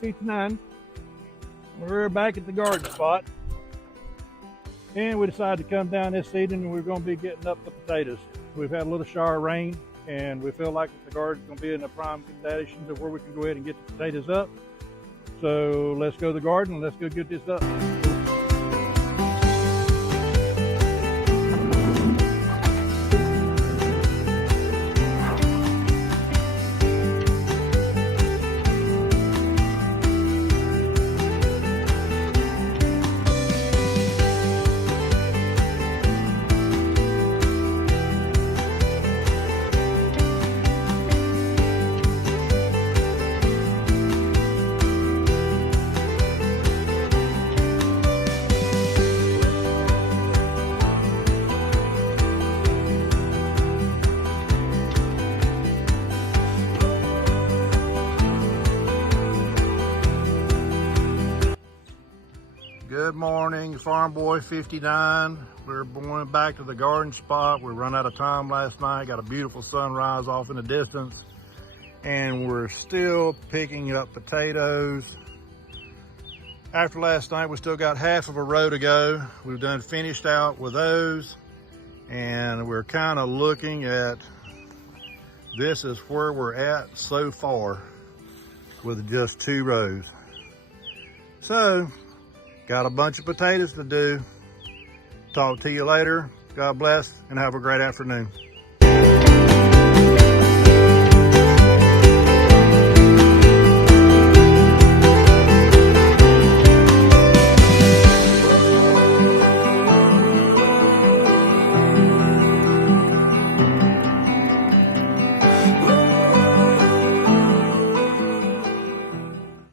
59. We're back at the garden spot, and we decided to come down this season and we're going to be getting up the potatoes. We've had a little shower of rain, and we feel like the garden's going to be in a prime condition to where we can go ahead and get the potatoes up. So let's go to the garden and let's go get this up. Good morning, Farm Boy 59. We're going back to the garden spot. We ran out of time last night, got a beautiful sunrise off in the distance, and we're still picking up potatoes. After last night, we still got half of a row to go. We've done finished out with those, and we're kind of looking at, this is where we're at so far with just 2 rows. So, got a bunch of potatoes to do. Talk to you later. God bless and have a great afternoon.